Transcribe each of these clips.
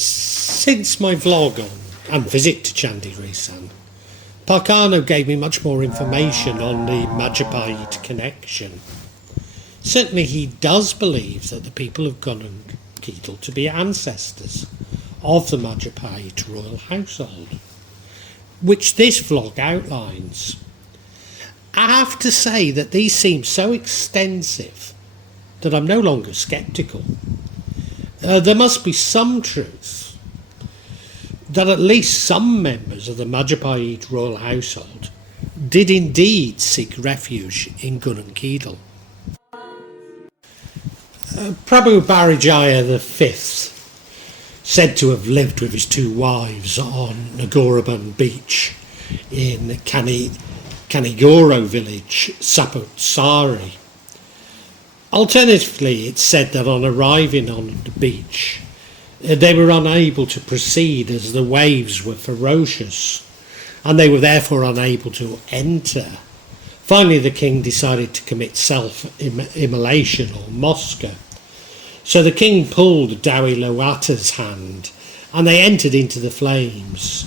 Since my vlog and visit to Chandirisan, Parkano gave me much more information on the Majapahit connection. Certainly he does believe that the people of Gunung Kidul to be ancestors of the Majapahit royal household, which this vlog outlines. I have to say that these seem so extensive that I'm no longer sceptical. There must be some truth that at least some members of the Majapahit royal household did indeed seek refuge in Gunung Kidul. Prabu Brawijaya V, said to have lived with his two wives on Ngobaran beach in Kanigoro village, Saptosari. Alternatively, it's said that on arriving on the beach, they were unable to proceed as the waves were ferocious, and they were therefore unable to enter. Finally, the king decided to commit self-immolation or Mosca. So the king pulled Dawi Lowata's hand, and they entered into the flames.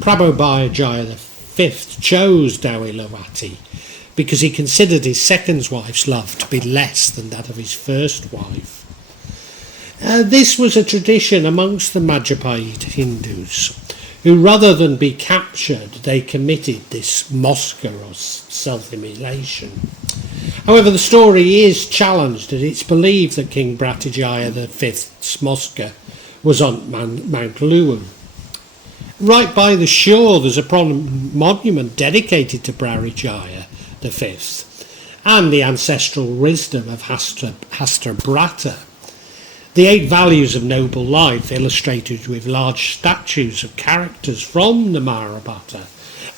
Prabu Brawijaya V chose Dawi Lowati because he considered his second wife's love to be less than that of his first wife. This was a tradition amongst the Majapahit Hindus, who rather than be captured, they committed this Mosca or self-immolation. However, the story is challenged, and it's believed that King Brawijaya V's Mosca was on Mount Luwu. Right by the shore there's a prominent monument dedicated to Brawijaya V and the ancestral wisdom of Hastrabrata. The 8 values of noble life illustrated with large statues of characters from the Mahabharata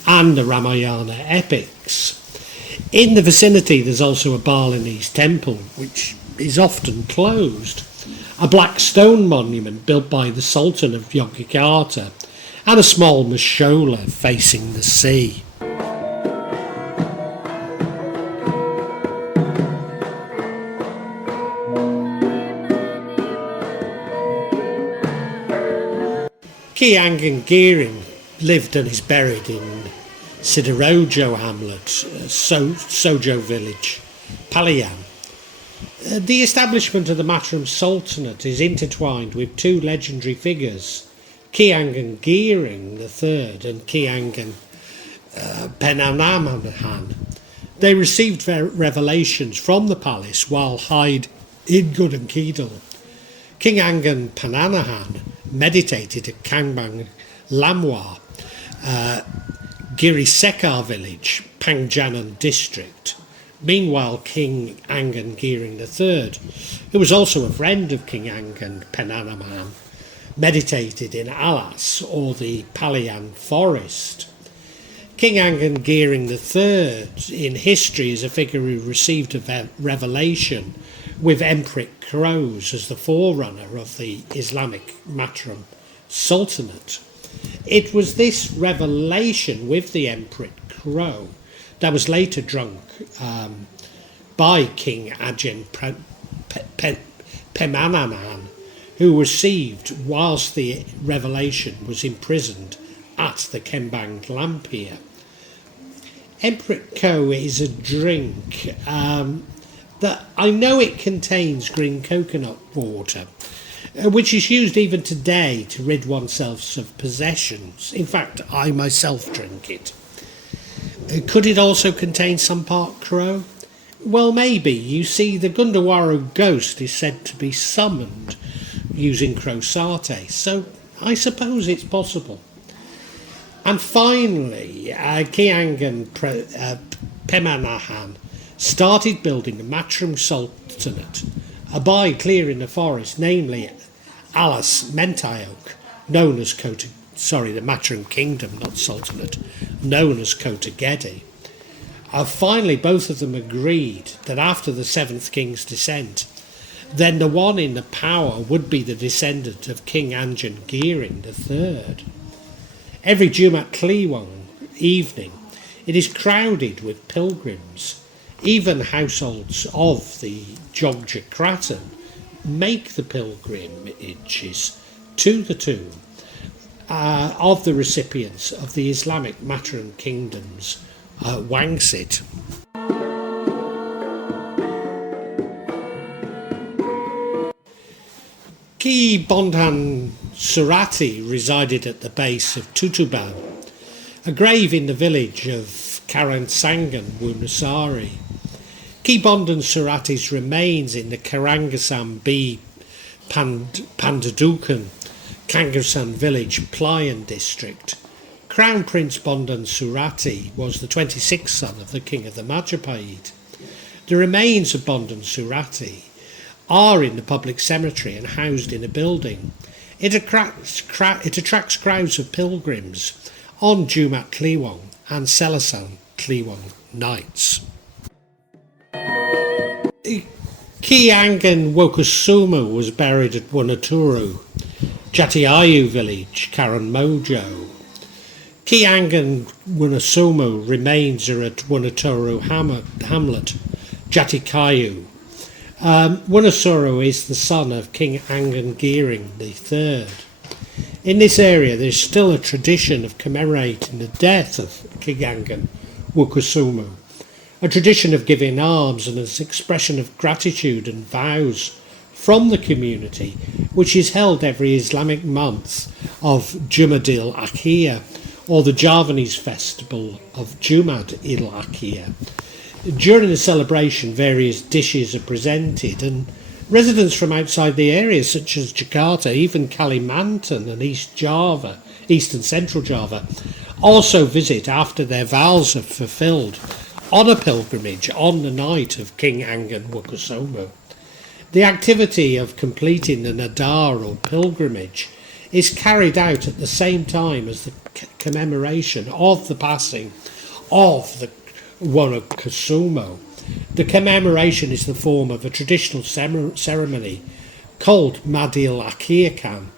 and the Ramayana epics. In the vicinity there's also a Balinese temple which is often closed, a black stone monument built by the Sultan of Yogyakarta, and a small mashola facing the sea. Ageng Giring lived and is buried in Sidorejo hamlet, Sodo village, Paliyan. The establishment of the Mataram Sultanate is intertwined with 2 legendary figures, Ageng Giring III and Ageng Pananaman. They received revelations from the palace while hid in Gunung Kidul. King Ageng Pananahan meditated at Kangbang Lamwa, Girisekar village, Pangjanan district. Meanwhile, King Ageng Giring III, who was also a friend of King Ageng Pananaman, meditated in Alas, or the Paliyan forest. King Ageng Giring III in history is a figure who received a revelation with Emperor crows as the forerunner of the Islamic Mataram Sultanate. It was this revelation with the Emperor crow that was later drunk by King Ageng Pananaman, who received whilst the revelation was imprisoned at the Kembang Lampir. Emperor Co is a drink that I know it contains green coconut water, which is used even today to rid oneself of possessions. In fact, I myself drink it. Could it also contain some part crow? Well, maybe. You see, the Gundawara ghost is said to be summoned using crow satay, so I suppose it's possible. And finally, King Ageng Pananahan started building a Mataram Sultanate, by clearing the forest, namely Alas Mentayok, known as the Mataram Kingdom, not Sultanate, known as Kotagedi. Finally, both of them agreed that after the 7th king's descent, then the one in the power would be the descendant of King Ageng Giring III. Every Jumat Kliwong evening, it is crowded with pilgrims. Even households of the Jogja Kraton make the pilgrimages to the tomb of the recipients of the Islamic Matron Kingdom's Wangsit. Ki Bondhan Surati resided at the base of Tutuban, a grave in the village of Karangasem Wonosari. Ki Bondhan Surati's remains in the Karangasem Pandadukan Kangasem village Paliyan district. Crown Prince Bondhan Surati was the 26th son of the king of the Majapahit. The remains of Bondhan Surati are in the public cemetery and housed in a building. It attracts crowds of pilgrims on Jumat Kliwong and Selasan Kliwong nights. Ki Ageng Wonokusumo was buried at Wonotoro, Jatiayu village, Karangmojo. Ki Ageng Wonokusumo remains are at Wonotoro hamlet, Jatiayu. Wonotoro is the son of King Ageng Giring III. In this area there is still a tradition of commemorating the death of King Ageng Wonokusumo, a tradition of giving alms and an expression of gratitude and vows from the community, which is held every Islamic month of Jumadil Akhir, or the Javanese festival of Jumad il Akhir. During the celebration, various dishes are presented, and residents from outside the area, such as Jakarta, even Kalimantan and East and Central Java, also visit after their vows are fulfilled on a pilgrimage on the night of King Ageng Wonokusumo. The activity of completing the Nadar or pilgrimage is carried out at the same time as the commemoration of the passing of the Wonokusumo. The commemoration is the form of a traditional ceremony called Madil Akirkan.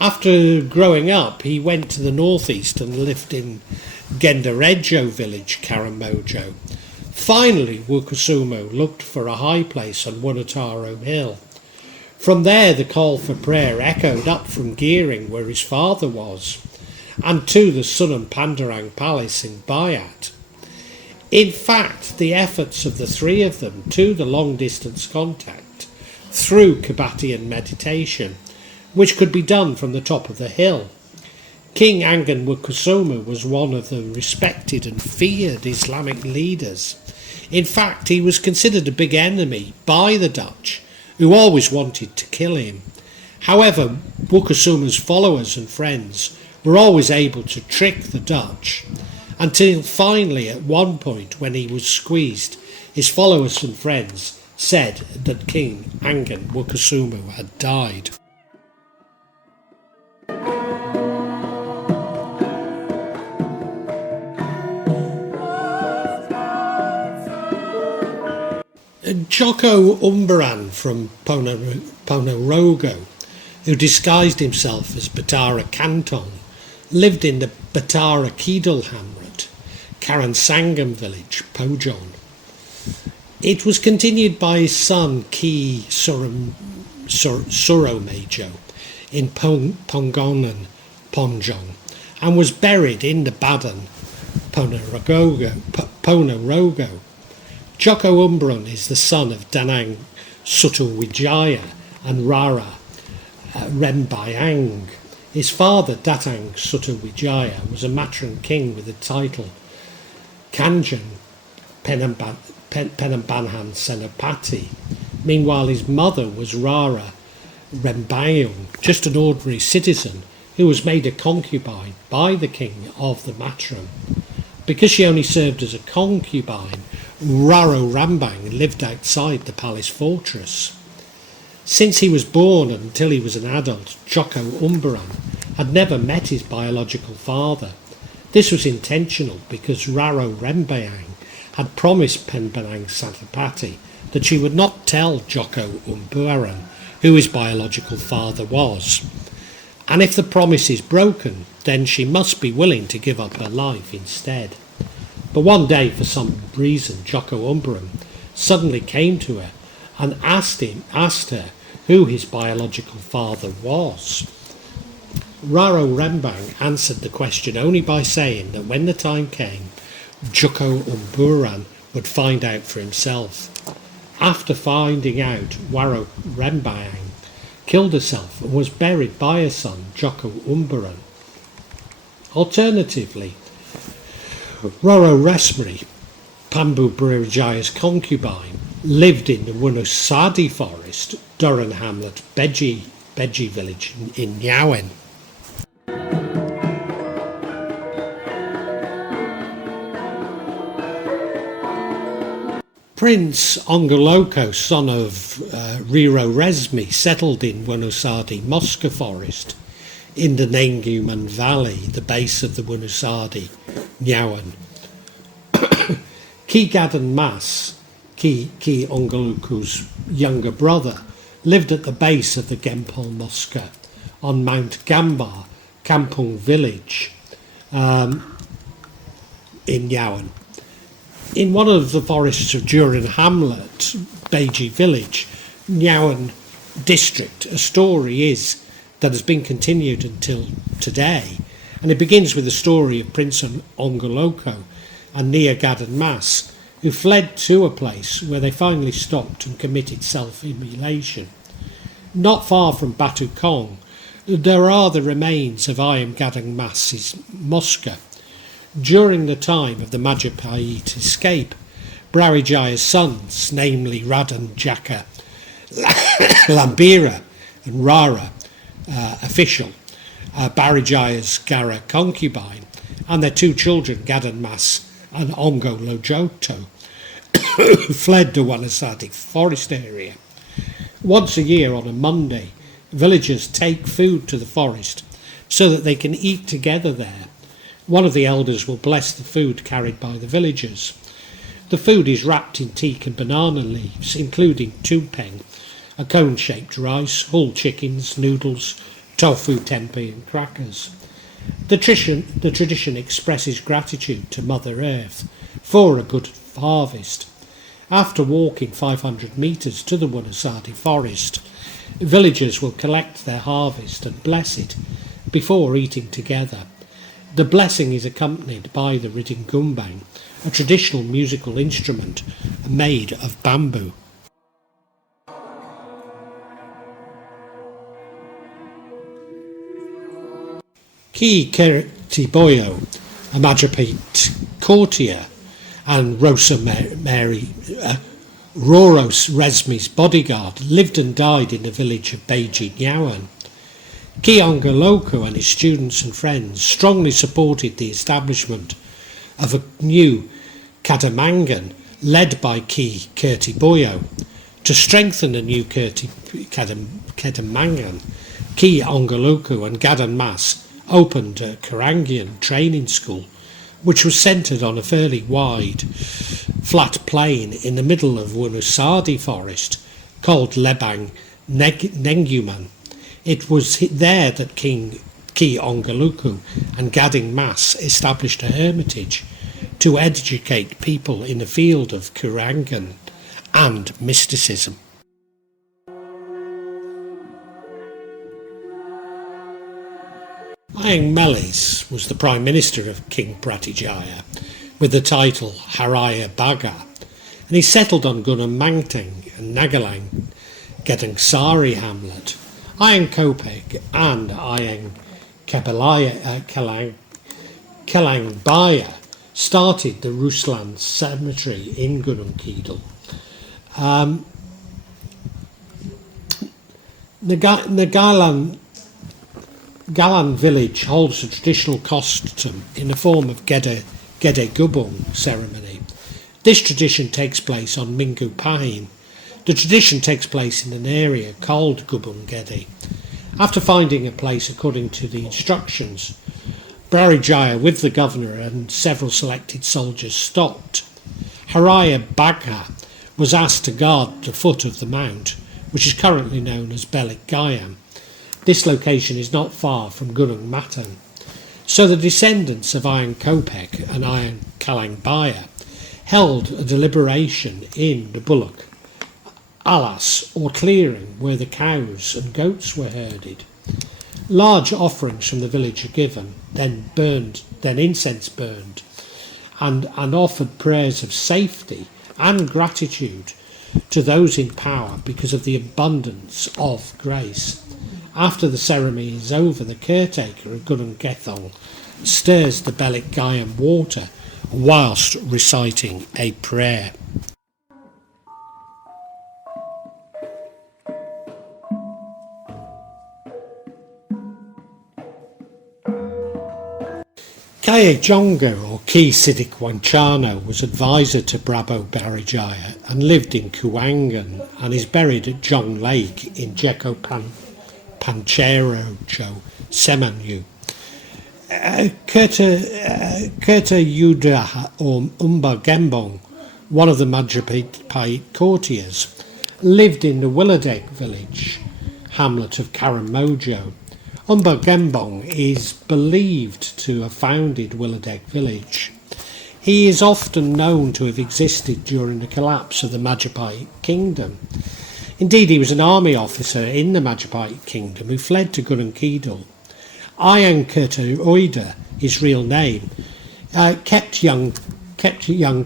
After growing up, he went to the northeast and lived in Sidorejo village, Karangmojo. Finally, Wonokusumo looked for a high place on Wonotoro hill. From there, the call for prayer echoed up from Giring, where his father was, and to the Sunan Pandarang Palace in Bayat. In fact, the efforts of the three of them to the long-distance contact through Kabatian meditation, which could be done from the top of the hill. King Ageng Wonokusumo was one of the respected and feared Islamic leaders. In fact, he was considered a big enemy by the Dutch, who always wanted to kill him. However, Wonokusumo's followers and friends were always able to trick the Dutch, until finally at one point when he was squeezed, his followers and friends said that King Ageng Wonokusumo had died. Joko Umbaran from Ponorogo, who disguised himself as Betara Katong, lived in the Betara Kidul hamlet, Karangasem village, Ponjong. It was continued by his son Ki Suromejo in Pongongan, Ponjong, and was buried in the Badan, Ponorogo. Joko Umbaran is the son of Danang Sutawijaya and Rara Rembayang. His father, Datang Sutawijaya, was a matron king with the title Kanjang Penambanhan Senapati. Meanwhile, his mother was Rara Rembayang, just an ordinary citizen who was made a concubine by the king of the matron. Because she only served as a concubine, Raro Rambang lived outside the palace fortress. Since he was born and until he was an adult, Joko Umbaran had never met his biological father. This was intentional because Raro Rembayang had promised Penbanang Satapati that she would not tell Joko Umbaran who his biological father was. And if the promise is broken, then she must be willing to give up her life instead. But one day, for some reason, Joko Umbaran suddenly came to her and asked her who his biological father was. Rororesmi answered the question only by saying that when the time came, Joko Umbaran would find out for himself. After finding out, Rororesmi killed herself and was buried by her son, Joko Umbaran. Alternatively, Rororesmi, Prabu Brawijaya's concubine, lived in the Wonosadi forest, Duren hamlet, Beji village in Ngawen. Prince Onggoloco, son of Riroresmi, settled in Wonosadi Mosca forest in the Nenguman Valley, the base of the Wonosadi Ngawen. Ki Gadan Mas, Ki Onggoloco's younger brother, lived at the base of the Gempol Mosca on Mount Gambar, Kampung village in Ngawen. In one of the forests of Duren hamlet, Beji village, Ngawen district, a story is that has been continued until today, and it begins with the story of Prince Onggoloco and Nia Gadan Mas, who fled to a place where they finally stopped and committed self-immolation. Not far from Batu Kong, there are the remains of Ageng Gadan Mas's Mosca. During the time of the Majapahit escape, Brawijaya's sons, namely Radan Jaka Lambira and Rara, official, Brawijaya's Gara concubine, and their two children, Gadan Mas and Onggoloco, fled the Wonosadi forest area. Once a year on a Monday, villagers take food to the forest so that they can eat together there. One of the elders will bless the food carried by the villagers. The food is wrapped in teak and banana leaves, including tumpeng, a cone-shaped rice, whole chickens, noodles, tofu, tempeh and crackers. The tradition expresses gratitude to Mother Earth for a good harvest. After walking 500 metres to the Wonosadi forest, villagers will collect their harvest and bless it before eating together. The blessing is accompanied by the ridingumbang, a traditional musical instrument made of bamboo. Ki Kertiboyo, a Majapahit courtier and Rororesmi's bodyguard, lived and died in the village of Beji Ngawen. Ki Onggoloco and his students and friends strongly supported the establishment of a new Kadamangan led by Ki Kertiboyo. To strengthen the new Kadamangan, Ki Onggoloco and Gadan Mas opened a Karangian training school, which was centred on a fairly wide, flat plain in the middle of Wonosadi forest, called Lebang Nenguman. It was there that King Ki Onggoloco and Gadan Mas established a hermitage to educate people in the field of Karangan and mysticism. Ageng Melis was the Prime Minister of King Brawijaya, with the title Haraya Baga, and he settled on Gunung Mangteng and Nagalang Gedangsari hamlet. Ageng Kopek and Ageng Kalangbaya started the Ruslan cemetery in Gunung Kidul. Galan village holds a traditional costume in the form of Gede Gubung ceremony. This tradition takes place on Minggu Pahin. The tradition takes place in an area called Gubung Gede. After finding a place according to the instructions, Brawijaya with the governor and several selected soldiers stopped. Haraya Bagha was asked to guard the foot of the mount, which is currently known as Belik Gayam. This location is not far from Gunung Matang. So the descendants of Ageng Kopek and Ageng Kalangbaya held a deliberation in the bullock alas or clearing where the cows and goats were herded. Large offerings from the village are given, then incense burned, and offered prayers of safety and gratitude to those in power because of the abundance of grace. After the ceremony is over, the caretaker of Gunung Kidul stirs the Belik Gayam water whilst reciting a prayer. Kaya Jonga, or Ki Sidik Wanchano, was advisor to Prabu Brawijaya and lived in Kuangan and is buried at Jong Lake in Jeko Pancherojo, Semanyu. Kerta Yuda, or Umba Gembong, one of the Majapahit courtiers, lived in the Willadeg village, hamlet of Karangmojo. Umba Gembong is believed to have founded Willadeg village. He is often known to have existed during the collapse of the Majapahit kingdom. Indeed, he was an army officer in the Majapahit kingdom who fled to Gunung Kidul. Ayang Kerta Oida, his real name, kept young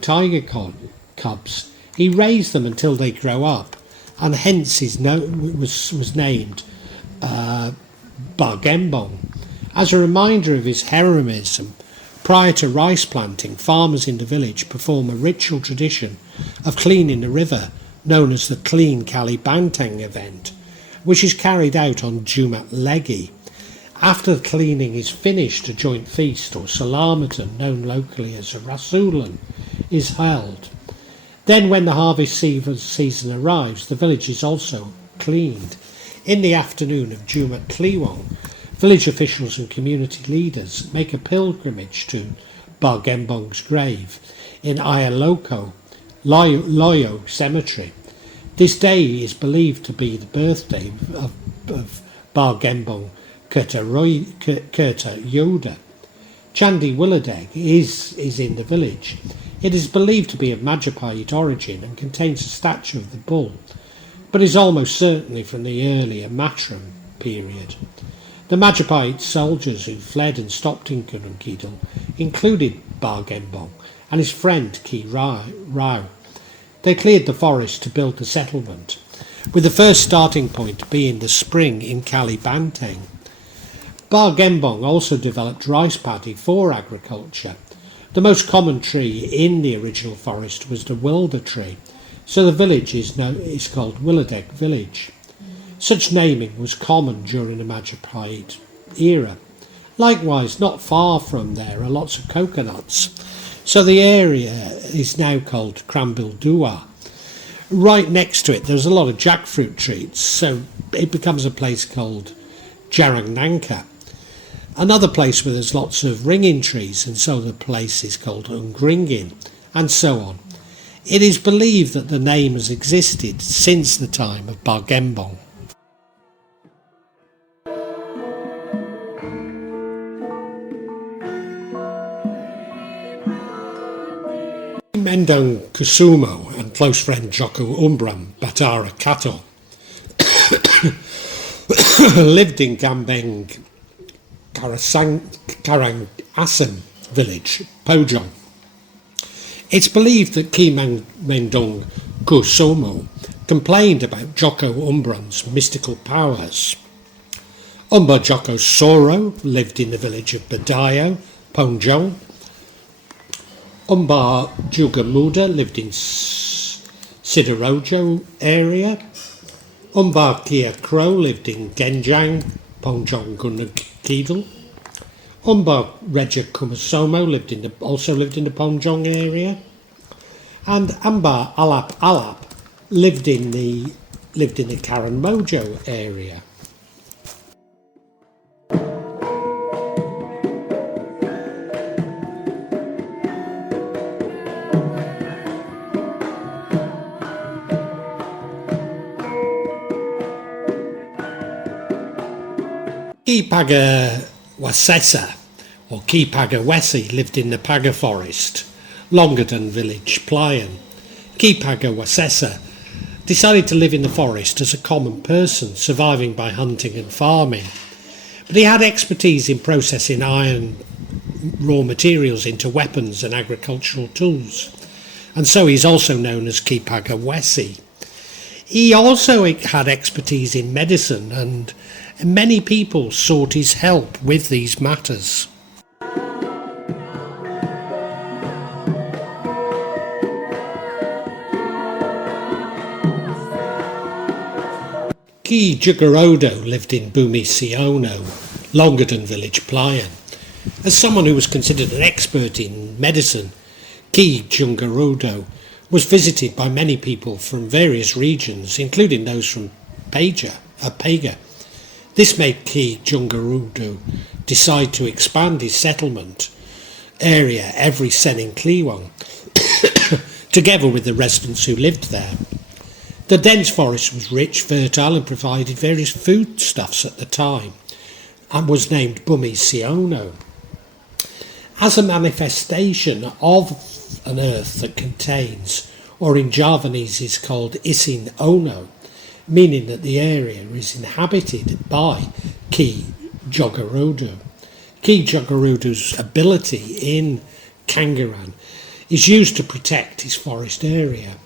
tiger cubs. He raised them until they grow up, and hence was named Bargembong. As a reminder of his heroism, prior to rice planting, farmers in the village perform a ritual tradition of cleaning the river, known as the Clean Kali Banteng event, which is carried out on Jumat Legi. After the cleaning is finished, a joint feast, or salamatan, known locally as a rasulan, is held. Then when the harvest season arrives, the village is also cleaned. In the afternoon of Jumat Kliwong, village officials and community leaders make a pilgrimage to Bargembong's grave in Ayaloco, Loyo Cemetery. This day is believed to be the birthday of Bargembong Kerta Yoda. Chandi Willadeg is in the village. It is believed to be of Majapahit origin and contains a statue of the bull, but is almost certainly from the earlier Matram period. The Majapahit soldiers who fled and stopped in Gunung Kidul included Bargembong and his friend Ki Rao. They cleared the forest to build the settlement, with the first starting point being the spring in Kali Banteng. Bargembong also developed rice paddy for agriculture. The most common tree in the original forest was the wilder tree, so the village is called Willadeg Village. Such naming was common during the Majapahit era. Likewise, not far from there are lots of coconuts, so the area is now called Krambildua. Right next to it there's a lot of jackfruit trees, so it becomes a place called Jarangnangka. Another place where there's lots of ringing trees, and so the place is called Ungringin, and so on. It is believed that the name has existed since the time of Bargembong. Bondhan Kusumo and close friend Joko Umbaran, Betara Katong, lived in Gambeng Karangasem village, Ponjong. It's believed that Ki Bondhan Kusumo complained about Joko Umbaran's mystical powers. Umba Joko Soro lived in the village of Badayo, Ponjong. Umba Jugamuda lived in Sidorejo area. Umba Kia Crow lived in Genjang, Ponjong Gunung Kidul. Umba Reja Kumasomo also lived in the Ponjong area. And Amba Alap lived in the Karangmojo area. Ki Paga Wasesa, or Ki Paga Wesi, lived in the Paga forest, Longadon village, Paliyan. Ki Paga Wasesa decided to live in the forest as a common person, surviving by hunting and farming. But he had expertise in processing iron raw materials into weapons and agricultural tools, and so he's also known as Kipagawesi. He also had expertise in medicine, and many people sought his help with these matters. Ki Jugorodo lived in Bumisiono, Longadon village, Paliyan. As someone who was considered an expert in medicine, Ki Jugorodo was visited by many people from various regions, including those from Pega. This made Ki Jugorodo decide to expand his settlement area every Senin Kliwang, together with the residents who lived there. The dense forest was rich, fertile, and provided various foodstuffs at the time, and was named Bumisiono. As a manifestation of an earth that contains, or in Javanese is called Isin Ono, meaning that the area is inhabited by Ki Jogorodo. Ki Jogorodo's ability in Kangaran is used to protect his forest area.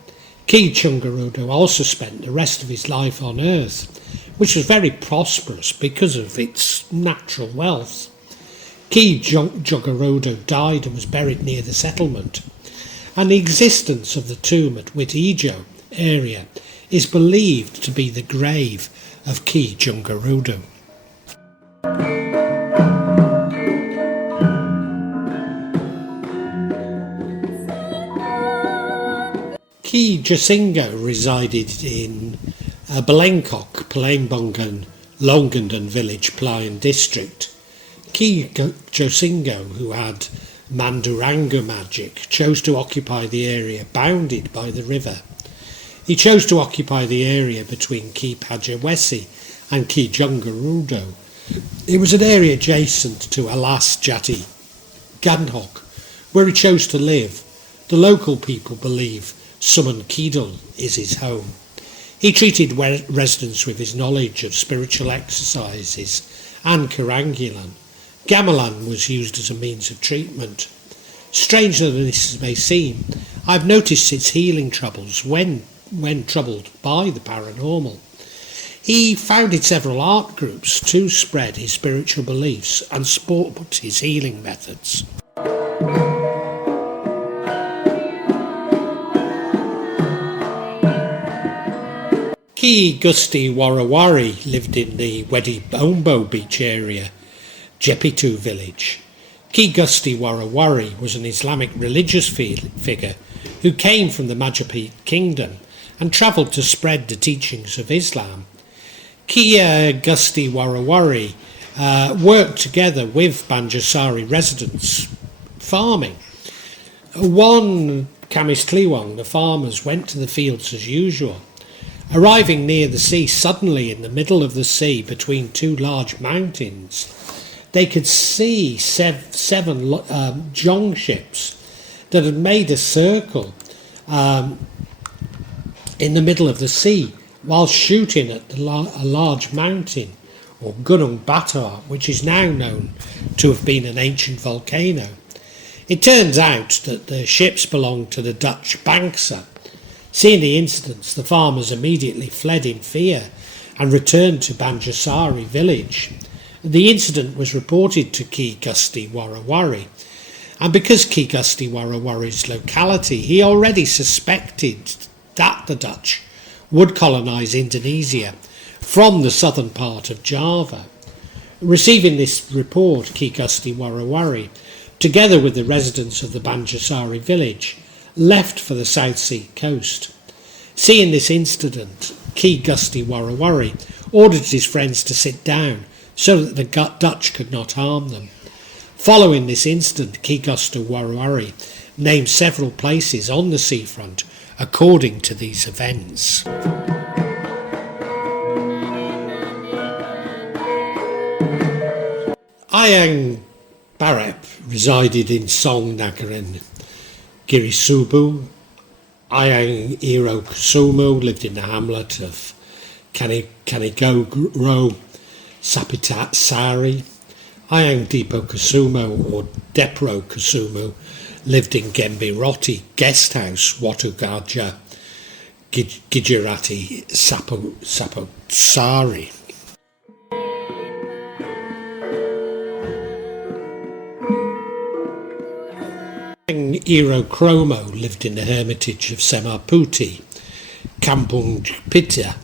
Ki Jogorodo also spent the rest of his life on earth, which was very prosperous because of its natural wealth. Ki Jogorodo died and was buried near the settlement, and the existence of the tomb at Witijo area is believed to be the grave of Ki Jogorodo. Ki Josingo resided in Belenkok, Palembongan, Longandon village, Paliyan district. Ki Josingo, who had Manduranga magic, chose to occupy the area bounded by the river. He chose to occupy the area between Ki Pajawesi and Ki Jogorodo. It was an area adjacent to Alas Jati Ganhok, where he chose to live. The local people believe Suman Kidul is his home. He treated residents with his knowledge of spiritual exercises and Karangilan. Gamelan was used as a means of treatment. Strange though this may seem, I've noticed its healing troubles when troubled by the paranormal. He founded several art groups to spread his spiritual beliefs and support his healing methods. Ki Gusti Warawari lived in the Wedi Bombo beach area, Jepitu village. Ki Gusti Warawari was an Islamic religious figure who came from the Majapahit kingdom and travelled to spread the teachings of Islam. Ki Gusti Warawari worked together with Banjarsari residents farming. One Kamis Kliwang, the farmers went to the fields as usual. Arriving near the sea, suddenly in the middle of the sea between two large mountains, they could see seven jong ships that had made a circle in the middle of the sea while shooting at a large mountain, or Gunung Batar, which is now known to have been an ancient volcano. It turns out that the ships belonged to the Dutch Bangsa. Seeing the incidents, the farmers immediately fled in fear and returned to Banjarsari village. The incident was reported to Ki Gusti Warawari, and because Ki Gusti Warawari's locality, he already suspected that the Dutch would colonise Indonesia from the southern part of Java. Receiving this report, Ki Gusti Warawari, together with the residents of the Banjarsari village, left for the South Sea coast. Seeing this incident, Ki Gusti Warawari ordered his friends to sit down so that the Dutch could not harm them. Following this incident, Ki Gusti Warawari named several places on the seafront according to these events. Ageng Barep resided in Song Nagaran, Girisubu. Ageng Wonokusumo lived in the hamlet of Kanigoro. Saptosari. Ageng Kusumo or Depro Kusumo lived in Gembiroti guest house Watugaja Gijirati Saptosari. Ageng Kromo lived in the hermitage of Semaputi, Kampung Pita,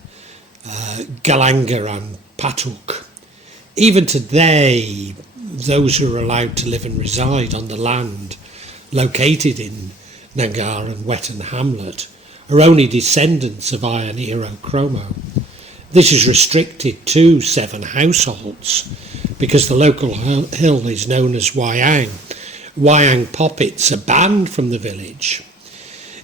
Galangaran Patuk. Even today, those who are allowed to live and reside on the land located in Nangar and Wetton Hamlet are only descendants of Iron Hero Kromo. This is restricted to 7 households because the local hill is known as Wayang. Wayang poppets are banned from the village.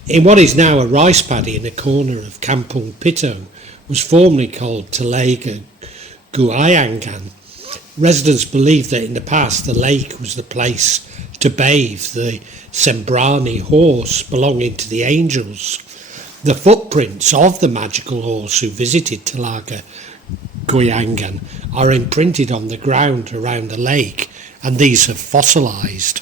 In what is now a rice paddy in the corner of Kampung Pito was formerly called Talaga Guayangan. Residents believed that in the past the lake was the place to bathe the Sembrani horse belonging to the angels. The footprints of the magical horse who visited Talaga Guayangan are imprinted on the ground around the lake, and these have fossilised.